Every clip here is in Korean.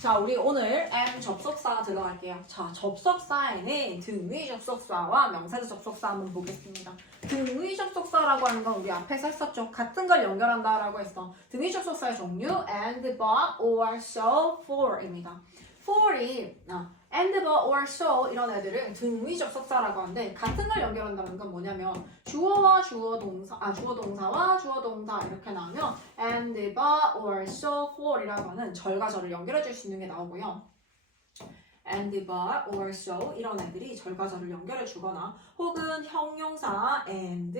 자, 우리 오늘 M 접속사 들어갈게요. 자, 접속사에는 등위 접속사와 명사절 접속사 한번 보겠습니다. 등위 접속사라고 하는 건 우리 앞에서 했었죠. 같은 걸 연결한다라고 했어. 등위 접속사의 종류 and, but, or, so, for입니다. for이 아, and, but, or, so 이런 애들은 등위 접속사라고 하는데 같은 걸 연결한다는 건 뭐냐면 주어와 주어 동사, 아 주어 동사와 주어 동사 이렇게 나오면 and, but, or, so, for이라고 하는 절과 절을 연결해 줄 수 있는 게 나오고요. and, but, or, so 이런 애들이 절과 절을 연결해 주거나 혹은 형용사 and,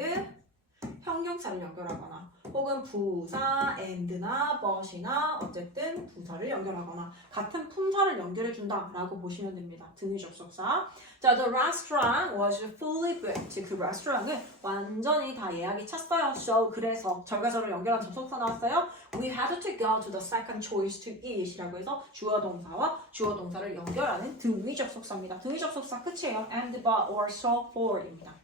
형용사를 연결하거나 혹은 부사 and나 but이나 어쨌든 부사를 연결하거나 같은 품사를 연결해 준다라고 보시면 됩니다. 등위 접속사. 자, the restaurant was fully booked. 그 레스토랑은 완전히 다 예약이 찼어요. So 그래서 절과절을 연결한 접속사 나왔어요. We had to go to the second choice to eat이라고 해서 주어 동사와 주어 동사를 연결하는 등위 접속사입니다. 등위 접속사 끝이에요. and, but, or, so, for입니다.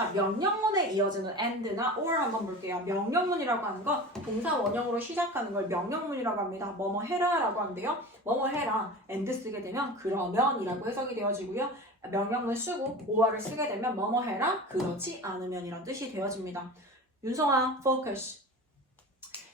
자, 명령문에 이어지는 and나 or 한번 볼게요. 명령문이라고 하는 건 동사 원형으로 시작하는 걸 명령문이라고 합니다. 뭐뭐 해라라고 하는데요. 뭐뭐 해라 and 쓰게 되면 그러면이라고 해석이 되어지고요. 명령문 쓰고 or를 쓰게 되면 뭐뭐 해라 그렇지 않으면이란 뜻이 되어집니다. 윤성아, focus.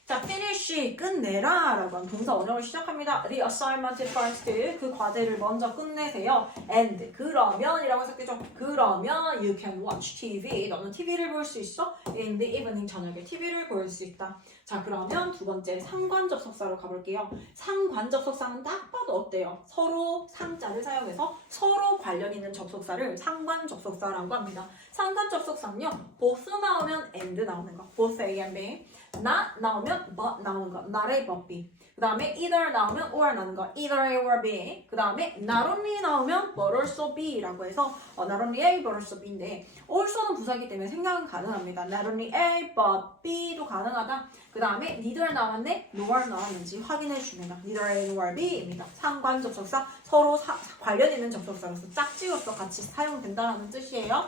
자, finish 끝내라 라고 하는 동사 원형으로 시작합니다. The assignment first 그 과제를 먼저 끝내세요. And 그러면 이라고 해석되죠. 그러면 you can watch TV. 너는 TV를 볼 수 있어. In the evening 저녁에 TV를 볼 수 있다. 자, 그러면 두 번째 상관 접속사로 가볼게요. 상관 접속사는 딱 봐도 어때요? 서로 상자를 사용해서 서로 관련 있는 접속사를 상관 접속사라고 합니다. 상관 접속사는요. both 나오면 and 나오는 거. both A and B. not 나오면 but 나오는 거. not의 but B. 그 다음에 either 나오면 or 나오는 거. either A or B. 그 다음에 not only 나오면 but also B라고 해서 어, not only A but also B인데 also는 부사기 때문에 생각은 가능합니다. not only A but B도 가능하다. 그 다음에 neither 나왔네, nor 나왔는지 확인해 줍니다. neither A nor B입니다. 상관 접속사 서로 사- 관련 있는 접속사로서 짝지어서 같이 사용된다는 뜻이에요.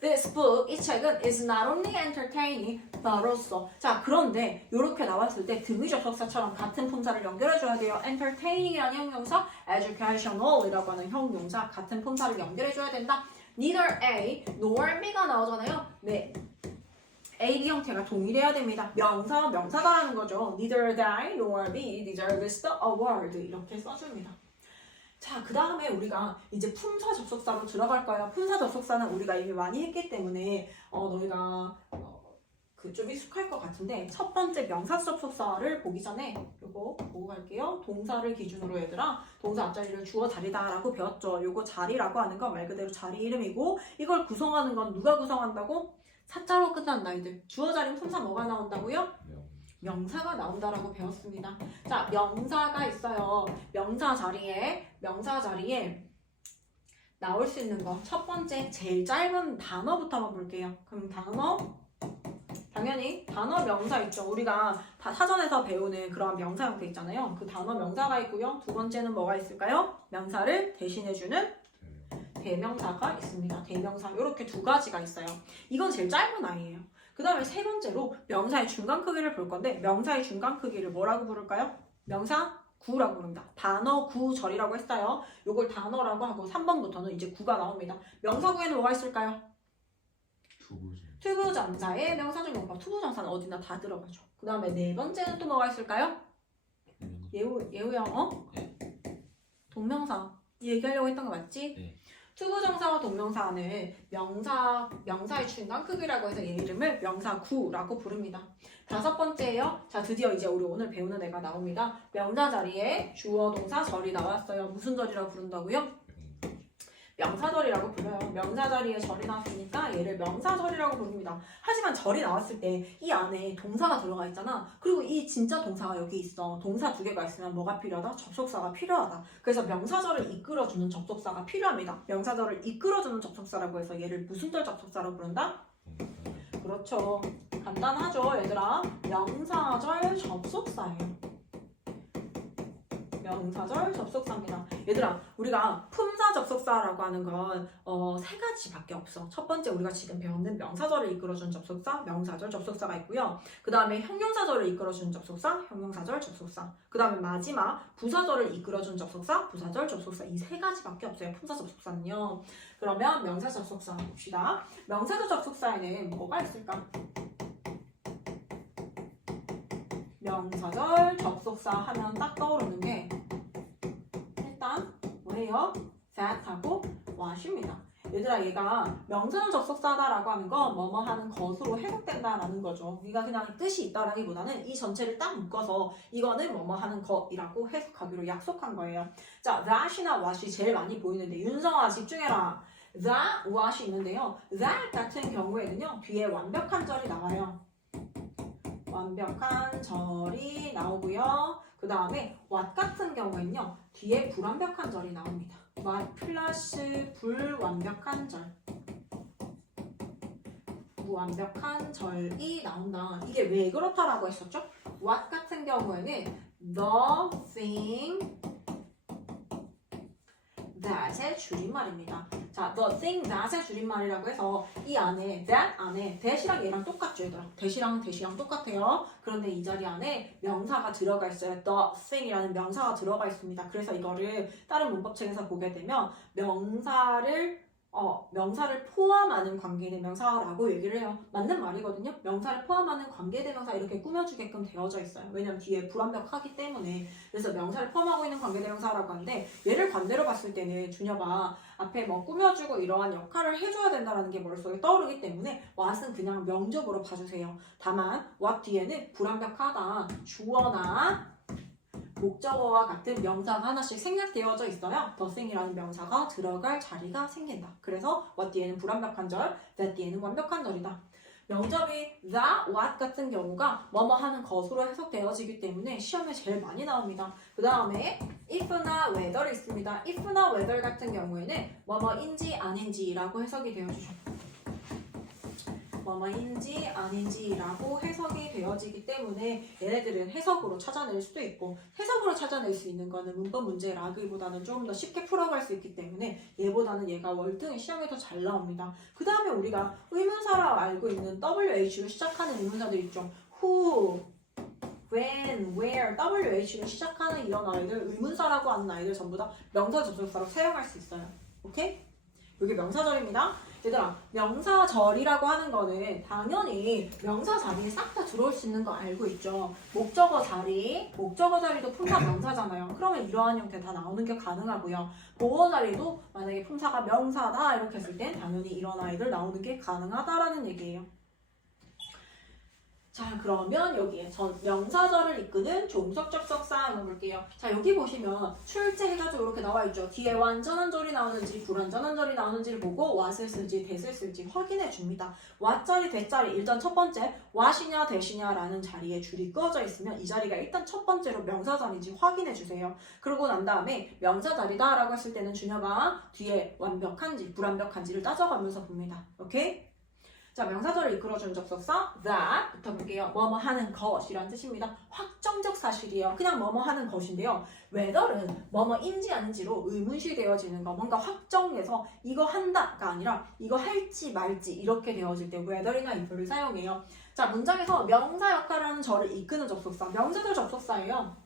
This book, 이 책은 is not only entertaining, but also. 자, 그런데 이렇게 나왔을 때 등위 접속사처럼 같은 품사를 연결해줘야 돼요. entertaining이라는 형용사, educational이라고 하는 형용사 같은 품사를 연결해줘야 된다. Neither A nor B가 나오잖아요. 네. A, B 형태가 동일해야 됩니다. 명사, 명사다라는 거죠. Neither they nor B deserves the award 이렇게 써줍니다. 자, 그 다음에 우리가 이제 품사 접속사로 들어갈 거예요. 품사 접속사는 우리가 이미 많이 했기 때문에 어, 너희가 어, 그좀 익숙할 것 같은데 첫 번째 명사 접속사를 보기 전에 요거 보고 갈게요. 동사를 기준으로 얘들아 동사 앞자리를 주어 자리다라고 배웠죠. 요거 자리라고 하는 건 말 그대로 자리 이름이고 이걸 구성하는 건 누가 구성한다고? 사자로 끝난다 이들. 주어 자리 품사 뭐가 나온다고요? 명사가 나온다라고 배웠습니다. 자, 명사가 있어요. 명사 자리에 명사 자리에 나올 수 있는 거 첫 번째 제일 짧은 단어부터 한번 볼게요. 그럼 단어 당연히 단어 명사 있죠. 우리가 다 사전에서 배우는 그런 명사 형태 있잖아요. 그 단어 명사가 있고요. 두 번째는 뭐가 있을까요? 명사를 대신해주는 대명사가 있습니다. 대명사 이렇게 두 가지가 있어요. 이건 제일 짧은 아이예요. 그 다음에 세 번째로 명사의 중간 크기를 볼 건데 명사의 중간 크기를 뭐라고 부를까요? 명사 구라고 부릅니다. 단어 구절이라고 했어요. 요걸 단어라고 하고 3번부터는 이제 구가 나옵니다. 명사 구에는 뭐가 있을까요? 투부정사의 명사적 용법. 투부정사는 어디나 다 들어가죠. 그 다음에 네 번째는 또 뭐가 있을까요? 예우 예우형 어? 네. 동명사 얘기하려고 했던 거 맞지? 네. 투부정사와 동명사는 명사 명사의 중간 크기라고 해서 얘 이름을 명사구라고 부릅니다. 다섯 번째예요. 자 드디어 이제 우리 오늘 배우는 애가 나옵니다. 명사 자리에 주어 동사 절이 나왔어요. 무슨 절이라고 부른다고요? 명사절이라고 불러요. 명사 자리에 절이 나왔으니까 얘를 명사절이라고 부릅니다. 하지만 절이 나왔을 때 이 안에 동사가 들어가 있잖아. 그리고 이 진짜 동사가 여기 있어. 동사 두 개가 있으면 뭐가 필요하다? 접속사가 필요하다. 그래서 명사절을 이끌어주는 접속사가 필요합니다. 명사절을 이끌어주는 접속사라고 해서 얘를 무슨 절 접속사라고 부른다? 그렇죠. 간단하죠, 얘들아. 명사절 접속사예요. 명사절 접속사입니다. 얘들아, 우리가 품사 접속사라고 하는 건 어, 세 가지밖에 없어. 첫 번째 우리가 지금 배웠는 명사절을 이끌어주는 접속사, 명사절 접속사가 있고요. 그 다음에 형용사절을 이끌어주는 접속사, 형용사절 접속사. 그 다음에 마지막 부사절을 이끌어주는 접속사, 부사절 접속사. 이 세 가지밖에 없어요. 품사 접속사는요. 그러면 명사 접속사 봅시다. 명사절 접속사에는 뭐가 있을까? 명사절 접속사 하면 딱 떠오르는 게 뭐예요? that하고 what입니다. 얘들아 얘가 명사절 접속사다라고 하는 건 뭐뭐 하는 것으로 해석된다라는 거죠. 우리가 그냥 뜻이 있다라기보다는 이 전체를 딱 묶어서 이거는 뭐뭐 하는 것이라고 해석하기로 약속한 거예요. 자, that이나 what이 제일 많이 보이는데 윤성아 집중해라. that, what이 있는데요. that 같은 경우에는요 뒤에 완벽한 절이 나와요. 완벽한 절이 나오고요. 그 다음에 what 같은 경우에는요. 뒤에 불완벽한 절이 나옵니다. what 플러스 불완벽한 절. 무완벽한 절이 나온다. 이게 왜 그렇다라고 했었죠? what 같은 경우에는 the thing that의 줄임말입니다. 자, the thing that의 줄임말이라고 해서 이 안에 that 안에 that이랑 얘랑 똑같죠, 얘들아. that이랑 that이랑 똑같아요. 그런데 이 자리 안에 명사가 들어가 있어요. the thing이라는 명사가 들어가 있습니다. 그래서 이거를 다른 문법책에서 보게 되면 명사를 어, 명사를 포함하는 관계대명사라고 얘기를 해요. 맞는 말이거든요. 명사를 포함하는 관계대명사 이렇게 꾸며주게끔 되어져 있어요. 왜냐면 뒤에 불완벽하기 때문에. 그래서 명사를 포함하고 있는 관계대명사라고 하는데 얘를 반대로 봤을 때는 준여가 앞에 뭐 꾸며주고 이러한 역할을 해줘야 된다는 게 머릿속에 떠오르기 때문에 what은 그냥 명적으로 봐주세요. 다만 what 뒤에는 불완벽하다, 주어나 목적어와 같은 명사가 하나씩 생략되어져 the thing이라는 명사가 들어갈 자리가 생긴다. 그래서 what 뒤에는 불완벽한 절, that 뒤에는 완벽한 절이다. 명접이 that, what 같은 경우가 뭐뭐 하는 것으로 해석되어지기 때문에 시험에 제일 많이 나옵니다. 그 다음에 if나 whether이 있습니다. if나 whether 같은 경우에는 뭐뭐인지 아닌지라고 해석이 되어주죠. 뭐뭐인지 아닌지라고 해석이 되어지기 때문에 얘네들은 해석으로 찾아낼 수도 있고 해석으로 찾아낼 수 있는 거는 문법 문제라기보다는 조금 더 쉽게 풀어갈 수 있기 때문에 얘보다는 얘가 월등히 시험에 더 잘 나옵니다. 그 다음에 우리가 의문사라고 알고 있는 WH로 시작하는 의문사들 있죠. Who, when, where, WH로 시작하는 이런 아이들 의문사라고 하는 아이들 전부 다 명사 접속사로 사용할 수 있어요. 오케이? 이게 명사절입니다. 얘들아, 명사절이라고 하는 거는 당연히 명사 자리에 싹 다 들어올 수 있는 거 알고 있죠. 목적어 자리, 목적어 자리도 품사 명사잖아요. 그러면 이러한 형태 다 나오는 게 가능하고요. 보어 자리도 만약에 품사가 명사다 이렇게 했을 땐 당연히 이런 아이들 나오는 게 가능하다라는 얘기예요. 자 그러면 여기에 전 명사절을 이끄는 종속 접속사 한번 볼게요. 자 여기 보시면 출제해가지고 이렇게 나와 있죠. 뒤에 완전한 절이 나오는지 불완전한 절이 나오는지를 보고 what을 쓸지 that을 쓸지 확인해 줍니다. what자리 that자리 일단 첫 번째 what이냐 that이냐라는 자리에 줄이 꺼져 있으면 이 자리가 일단 첫 번째로 명사자리인지 확인해 주세요. 그러고 난 다음에 명사자리다라고 했을 때는 준여가 뒤에 완벽한지 불완벽한지를 따져가면서 봅니다. 오케이? 자, 명사절을 이끌어주는 접속사 that부터 볼게요. 뭐뭐 하는 것이란 뜻입니다. 확정적 사실이에요. 그냥 뭐뭐 하는 것인데요. whether은 뭐뭐인지 아닌지로 의문시 되어지는 거. 뭔가 확정해서 이거 한다가 아니라 이거 할지 말지 이렇게 되어질 때 whether이나 if를 사용해요. 자, 문장에서 명사 역할을 하는 저를 이끄는 접속사. 명사절 접속사예요.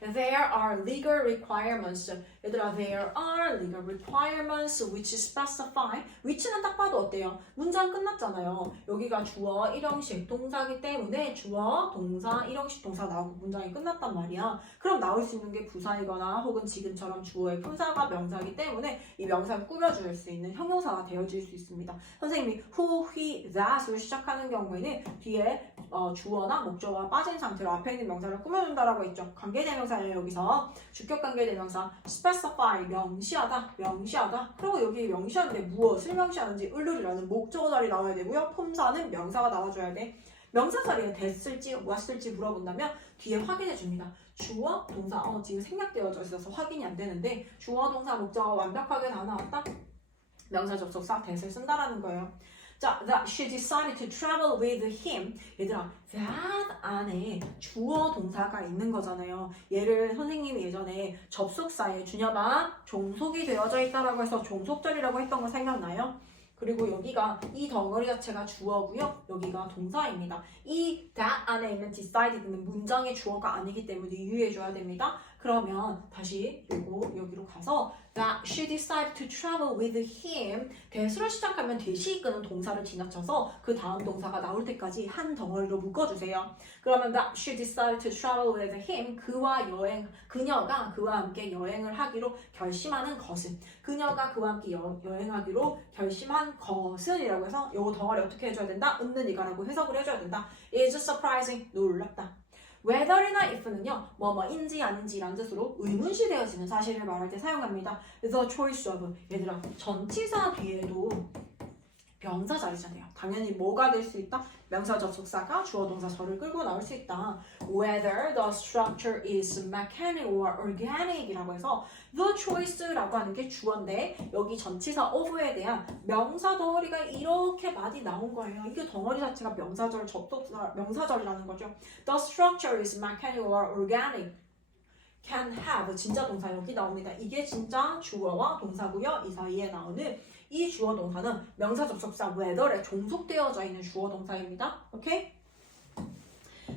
There are legal requirements. 얘들아, there are legal requirements which specify. which는 딱 봐도 어때요? 문장 끝났잖아요. 여기가 주어, 일형식, 동사기 때문에 주어, 동사, 일형식, 동사 나오고 문장이 끝났단 말이야. 그럼 나올 수 있는 게 부사이거나 혹은 지금처럼 주어의 품사가 명사기 때문에 이 명사를 꾸며줄 수 있는 형용사가 되어질 수 있습니다. 선생님이 who, he, that으로 시작하는 경우에는 뒤에 어, 주어나 목적어가 빠진 상태로 앞에 있는 명사를 꾸며준다라고 했죠. 관계대명사예요 여기서 주격 관계대명사 specify 명시하다 명시하다 그리고 여기 명시하는데 무엇을 명시하는지 을룰이라는 목적어 자리 나와야 되고요. 품사는 명사가 나와줘야 돼. 명사 자리에 됐을지 왔을지 물어본다면 뒤에 확인해 줍니다. 주어 동사 어 지금 생략되어져 있어서 확인이 안 되는데 주어 동사 목적어 완벽하게 다 나왔다. 명사 접속사 that을 쓴다라는 거예요. 자, that she decided to travel with him. 얘들아, that 안에 주어 동사가 있는 거잖아요. 얘를 선생님이 예전에 접속사에 준여가 종속이 되어져 있다라고 해서 종속절이라고 했던 거 생각나요? 그리고 여기가 이 덩어리 자체가 주어고요. 여기가 동사입니다. 이 that 안에 있는 decided는 문장의 주어가 아니기 때문에 유의해줘야 됩니다. 그러면 다시 요거 여기로 가서 that she decided to travel with him 대수를 시작하면 대시 이끄는 동사를 지나쳐서 그 다음 동사가 나올 때까지 한 덩어리로 묶어주세요. 그러면 that she decided to travel with him 그와 여행 그녀가 그와 함께 여행을 하기로 결심하는 것은 그녀가 그와 함께 여, 여행하기로 결심한 것은이라고 해서 요거 덩어리 어떻게 해줘야 된다? 웃는 이가라고 해석을 해줘야 된다. is surprising 놀랍다. Whether이나 if는요 뭐뭐인지 아닌지라는 뜻으로 의문시 되어지는 사실을 말할 때 사용합니다. the choice of 얘들아 전치사 뒤에도 명사 자리잖아요. 당연히 뭐가 될 수 있다? 명사 접속사가 주어 동사 절을 끌고 나올 수 있다. Whether the structure is mechanical or organic이라고 해서 the choice라고 하는 게 주어인데 여기 전치사 of에 대한 명사 덩어리가 이렇게 많이 나온 거예요. 이게 덩어리 자체가 명사절 접속사 명사절이라는 거죠. The structure is mechanical or organic. can have 진짜 동사 여기 나옵니다. 이게 진짜 주어와 동사고요. 이 사이에 나오는 이 주어 동사는 명사 접속사 whether에 종속되어져 있는 주어 동사입니다. 오케이?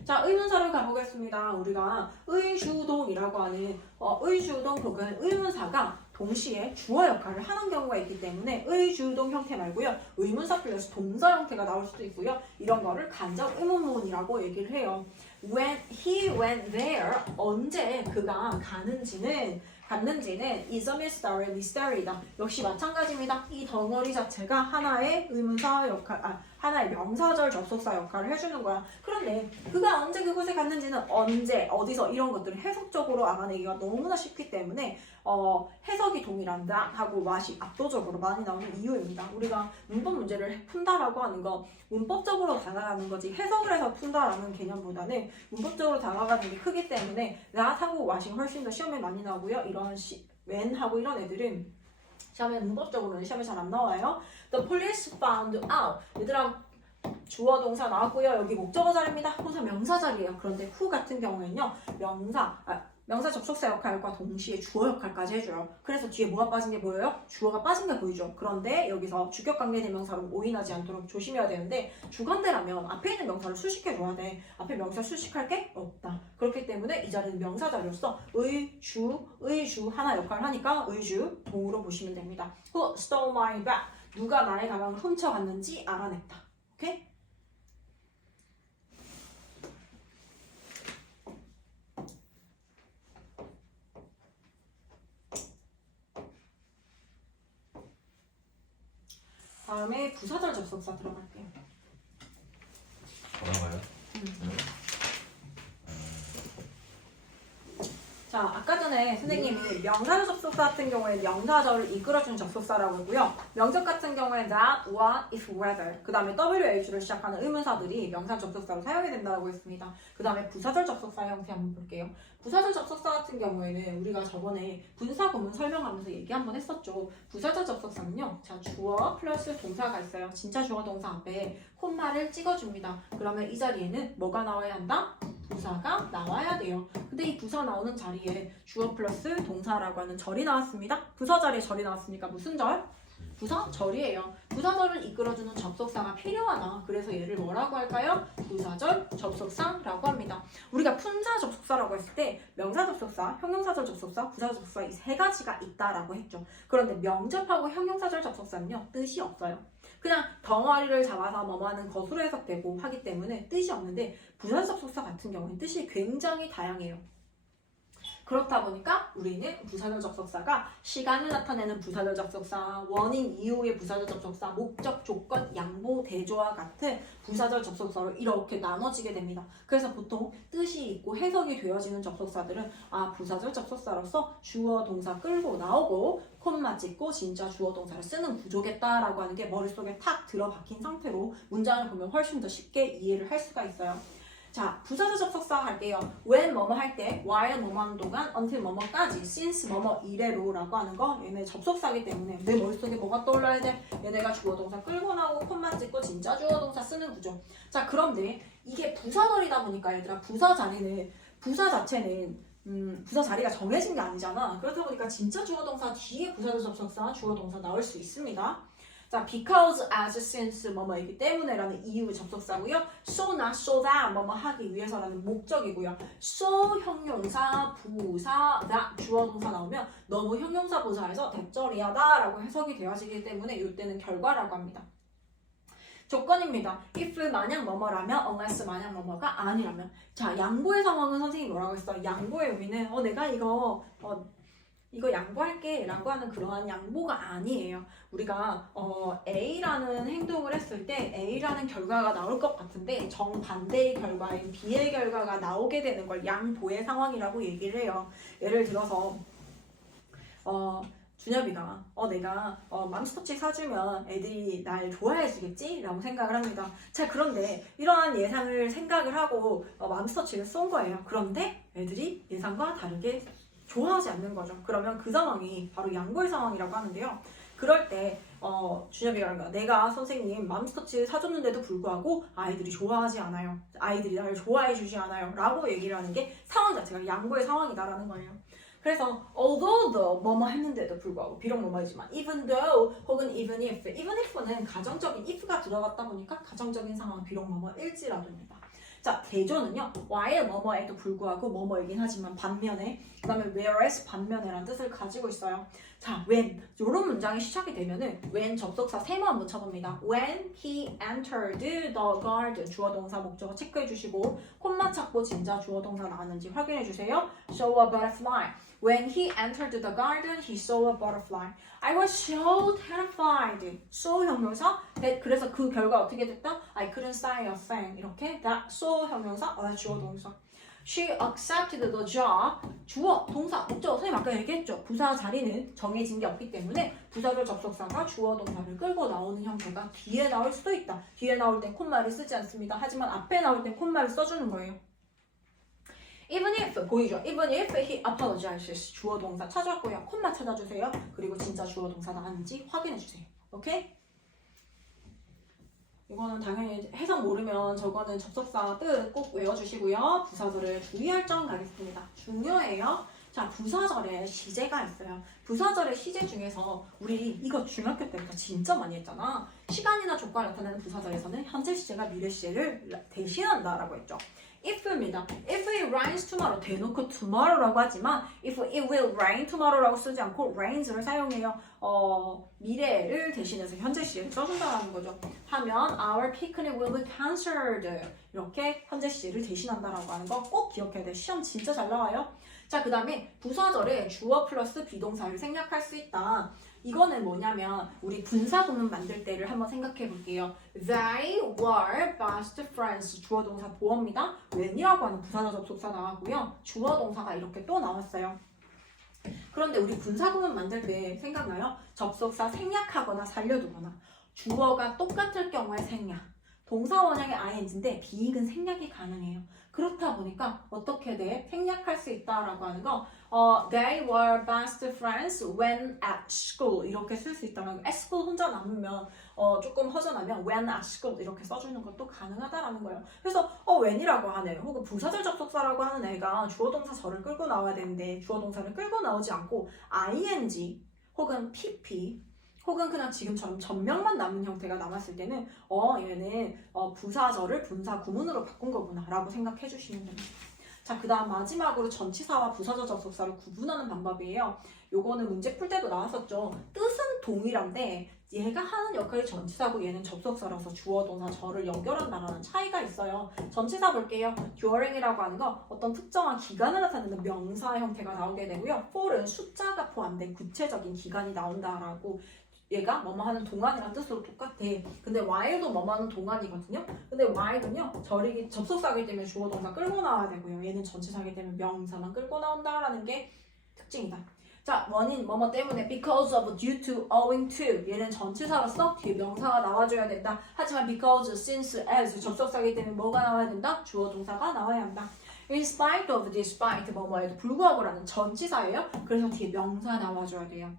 자, 의문사를 가보겠습니다. 우리가 의주동이라고 하는 어, 의주동 혹은 의문사가 동시에 주어 역할을 하는 경우가 있기 때문에 의주동 형태 말고요. 의문사 플러스 동사 형태가 나올 수도 있고요. 이런 거를 간접 의문문이라고 얘기를 해요. When he went there 언제 그가 가는지는 갔는지는 is a mystery, mystery다. 역시 마찬가지입니다. 이 덩어리 자체가 하나의 의문사 역할, 아, 하나의 명사절 접속사 역할을 해주는 거야. 그런데 그가 언제 그곳에 갔는지는 언제, 어디서 이런 것들을 해석적으로 알아내기가 너무나 쉽기 때문에 어, 해석이 동일한다 하고 맛이 압도적으로 많이 나오는 이유입니다. 우리가 문법 문제를 푼다라고 하는 건 문법적으로 다가가는 거지 해석을 해서 푼다라는 개념보다는 문법적으로 다가가는 게 크기 때문에 that하고 what이 훨씬 더 시험에 많이 나오고요. 이런 시, when하고 이런 애들은 시험에 문법적으로는 시험에 잘 안 나와요. The police found out. 얘들아 주어 동사 나왔고요. 여기 목적어 자리입니다. 혼사 명사 자리예요. 그런데 who 같은 경우에는요. 명사 아, 명사 접속사 역할과 동시에 주어 역할까지 해줘요. 그래서 뒤에 뭐가 빠진 게 보여요? 주어가 빠진 게 보이죠. 그런데 여기서 주격 관계 대명사로 오인하지 않도록 조심해야 되는데 주관대라면 앞에 있는 명사를 수식해줘야 돼. 앞에 명사 수식할 게 없다. 그렇기 때문에 이 자리는 명사 자리로서 의 주, 의 주 하나 역할을 하니까 의주 동으로 보시면 됩니다. Who stole my bag? 누가 나의 가방을 훔쳐갔는지 알아냈다. 오케이? 다음에 부사절 접속사 들어갈게요. 자, 아까 전에 선생님이 명사절 접속사 같은 경우에 명사절을 이끌어주는 접속사라고 했고요. 명적 같은 경우에 that, what, if, whether. 그 다음에 WH를 시작하는 의문사들이 명사 접속사로 사용이 된다고 했습니다. 그 다음에 부사절 접속사 형태 한번 볼게요. 부사절 접속사 같은 경우에는 우리가 저번에 분사 구문 설명하면서 얘기 한번 했었죠. 부사절 접속사는요. 자, 주어 플러스 동사가 있어요. 진짜 주어 동사 앞에 콤마를 찍어줍니다. 그러면 이 자리에는 뭐가 나와야 한다? 부사가 나와야 돼요. 근데 이 부사 나오는 자리에 주어 플러스 동사라고 하는 절이 나왔습니다. 부사 자리에 절이 나왔으니까 무슨 절? 부사 절이에요. 부사절을 이끌어주는 접속사가 필요하나 그래서 얘를 뭐라고 할까요? 부사절 접속사라고 합니다. 우리가 품사 접속사라고 했을 때 명사 접속사, 형용사절 접속사, 부사 접속사 이 세 가지가 있다라고 했죠. 그런데 명접하고 형용사절 접속사는요 뜻이 없어요. 그냥 덩어리를 잡아서 뭐뭐하는 것으로 해석되고 하기 때문에 뜻이 없는데 부사 접속사 같은 경우는 뜻이 굉장히 다양해요. 그렇다 보니까 우리는 부사절 접속사가 시간을 나타내는 부사절 접속사, 원인 이후의 부사절 접속사, 목적, 조건, 양보, 대조와 같은 부사절 접속사로 이렇게 나눠지게 됩니다. 그래서 보통 뜻이 있고 해석이 되어지는 접속사들은 아 부사절 접속사로서 주어 동사 끌고 나오고 콤마 찍고 진짜 주어 동사를 쓰는 구조겠다라고 하는 게 머릿속에 탁 들어박힌 상태로 문장을 보면 훨씬 더 쉽게 이해를 할 수가 있어요. 자, 부사절 접속사 할게요. when 뭐뭐 할 때, while 뭐뭐 하는 동안, until 뭐뭐까지, since 뭐뭐 이래로라고 하는 거 얘네 접속사기 때문에 내 머릿속에 뭐가 떠올라야 돼? 얘네가 주어 동사 끌고 나오고 콤마 찍고 진짜 주어 동사 쓰는 구조. 자, 그런데 이게 부사절이다 보니까 얘들아 부사 자리는 부사 자체는 음, 부사 자리가 정해진 게 아니잖아. 그렇다 보니까 진짜 주어 동사 뒤에 부사절 접속사 주어 동사 나올 수 있습니다. 자, because, as, since 뭐뭐이기 때문에라는 이유 접속사고요. so나 so that 뭐뭐 하기 위해서라는 목적이고요. so 형용사, 부사, that 주어 동사 나오면 너무 형용사 부사에서 대절이하다라고 해석이 되어지기 때문에 이때는 결과라고 합니다. 조건입니다. if 만약 뭐뭐라면 unless 만약 뭐뭐가 아니라면 자 양보의 상황은 선생님이 뭐라고 했어? 양보의 의미는 어 내가 이거 어 이거 양보할게 라고 하는 그러한 양보가 아니에요. 우리가 어, A라는 행동을 했을 때 A라는 결과가 나올 것 같은데 정반대의 결과인 B의 결과가 나오게 되는 걸 양보의 상황이라고 얘기를 해요. 예를 들어서 어, 준엽이가 어 내가 어, 맘스터치 사주면 애들이 날 좋아해 주겠지? 라고 생각을 합니다. 자 그런데 이러한 예상을 생각을 하고 어, 맘스터치를 쏜 거예요. 그런데 애들이 예상과 다르게 좋아하지 않는 거죠. 그러면 그 상황이 바로 양보의 상황이라고 하는데요. 그럴 때 어, 준엽이가 거야. 내가 선생님 맘스터치 사줬는데도 불구하고 아이들이 좋아하지 않아요. 아이들이 나를 좋아해 주지 않아요. 라고 얘기를 하는 게 상황 자체가 양보의 상황이다라는 거예요. 그래서 although the 뭐뭐 했는데도 불구하고 비록 뭐뭐이지만 even though 혹은 even if even if는 가정적인 if가 들어갔다 보니까 가정적인 상황 비록 뭐뭐일지라도입니다. 자 대조는요 while 뭐뭐에도 불구하고 뭐뭐이긴 하지만 반면에 그 다음에 whereas 반면에라는 뜻을 가지고 있어요. 자 when 이런 문장이 시작이 되면은 when 접속사 세모 한번 쳐봅니다. When he entered the garden 주어 동사 목적어 체크해 주시고 콤마 찾고 진짜 주어 동사 나왔는지 확인해 주세요. Show a butterfly. When he entered the garden, he saw a butterfly. I was so terrified. So 형용사. that 그래서 그 결과 어떻게 됐다? I couldn't say a thing. 이렇게 that so 형용사, 어, 주어 동사. She accepted the job. 주어, 동사, 목적어. 선생님 아까 얘기했죠. 부사 자리는 정해진 게 없기 때문에 부사절 접속사가 주어 동사를 끌고 나오는 형태가 뒤에 나올 수도 있다. 뒤에 나올 땐 콤마를 쓰지 않습니다. 하지만 앞에 나올 땐 콤마를 써주는 거예요. Even if 보이죠? Even if he apologizes 주어 동사 찾았고요. 콤마 찾아주세요. 그리고 진짜 주어 동사 나왔는지 확인해 주세요. 오케이? 이거는 당연히 해석 모르면 저거는 접속사 뜻 꼭 외워주시고요. 부사절을 주의할 점 가겠습니다. 중요해요. 자, 부사절에 시제가 있어요. 부사절의 시제 중에서 우리 이거 중학교 때부터 진짜 많이 했잖아. 시간이나 조건을 나타내는 부사절에서는 현재 시제가 미래 시제를 대신한다라고 했죠. if입니다. If it rains tomorrow 대놓고 tomorrow라고 하지만 if it will rain tomorrow라고 쓰지 않고 rains를 사용해요. 어, 미래를 대신해서 현재 시제를 써준다라는 거죠. 하면 our picnic will be cancelled 이렇게 현재 시제를 대신한다라고 하는 거 꼭 기억해야 돼. 시험 진짜 잘 나와요. 자, 그 다음에 부사절에 주어 플러스 비동사를 생략할 수 있다. 이거는 뭐냐면 우리 분사 구문 만들 때를 한번 생각해 볼게요. They were best friends. 주어 동사 보어입니다. when이라고 하는 부사절 접속사 나왔고요. 주어 동사가 이렇게 또 나왔어요. 그런데 우리 분사 구문 만들 때 생각나요? 접속사 생략하거나 살려두거나 주어가 똑같을 경우에 생략. 동사 원형의 ing인데 비익은 생략이 가능해요. 그렇다 보니까 어떻게 돼? 생략할 수 있다라고 하는 거 어, they were best friends when at school 이렇게 쓸 수 있다는 거. at school 혼자 남으면 어, 조금 허전하면 when at school 이렇게 써주는 것도 가능하다라는 거예요. 그래서 어 when이라고 하네. 혹은 부사절 접속사라고 하는 애가 주어 동사 절을 끌고 나와야 되는데 주어 동사를 끌고 나오지 않고 ing 혹은 pp 혹은 그냥 지금처럼 전명만 남은 형태가 남았을 때는 어 얘는 어, 부사절을 분사 구문으로 바꾼 거구나 라고 생각해 주시면 됩니다. 자, 그 다음 마지막으로 전치사와 부사절 접속사를 구분하는 방법이에요. 요거는 문제 풀 때도 나왔었죠. 뜻은 동일한데 얘가 하는 역할이 전치사고 얘는 접속사라서 주어, 동사, 절을 연결한다는 차이가 있어요. 전치사 볼게요. during이라고 하는 거 어떤 특정한 기간을 나타내는 명사 형태가 나오게 되고요. for은 숫자가 포함된 구체적인 기간이 나온다라고 얘가 뭐뭐 하는 동안이란 뜻으로 똑같아. 근데 while도 뭐뭐 하는 동안이거든요. 근데 while는요, 절이 접속사기 때문에 주어 동사 끌고 나와야 되고요. 얘는 전치사기 때문에 명사만 끌고 나온다라는 게 특징이다. 자, 원인 뭐뭐 때문에 because of, due to, owing to 얘는 전치사로서 뒤에 명사가 나와줘야 된다. 하지만 because, since, as 접속사기 때문에 뭐가 나와야 된다? 주어 동사가 나와야 한다. In spite of, despite 뭐뭐에도 불구하고라는 전치사예요. 그래서 뒤에 명사 나와줘야 돼요.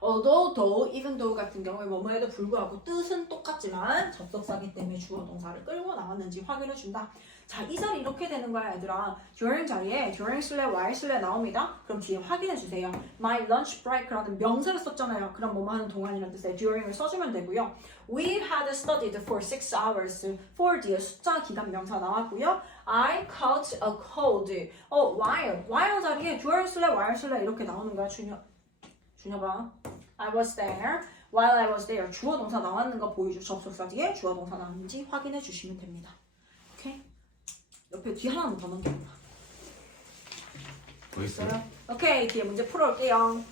Although, though, even though 같은 경우에 뭐뭐에도 불구하고 뜻은 똑같지만 접속사기 때문에 주어 동사를 끌고 나왔는지 확인해 준다. 자, 이 자리 이렇게 되는 거야, 얘들아. during 자리에 during 슬래 while 슬래 나옵니다. 그럼 뒤에 확인해 주세요. My lunch break라는 명사를 썼잖아요. 그럼 뭐뭐 하는 동안이라는 뜻의 during을 써주면 되고요. We had studied for six hours. for 뒤에 숫자 기간 명사 나왔고요. I caught a cold. 어, while. while 자리에 during 슬래 while 슬래 이렇게 나오는 거야, 준여. 준여 봐. I was there. While I was there. 주어 동사 나왔는 거 보이죠? 접속사 뒤에 주어 동사 나왔는지 확인해 주시면 됩니다. 오케이? 옆에 뒤 하나만 더 넘겨봐. 뭐 있어요? 오케이, 뒤에 문제 풀어올게요.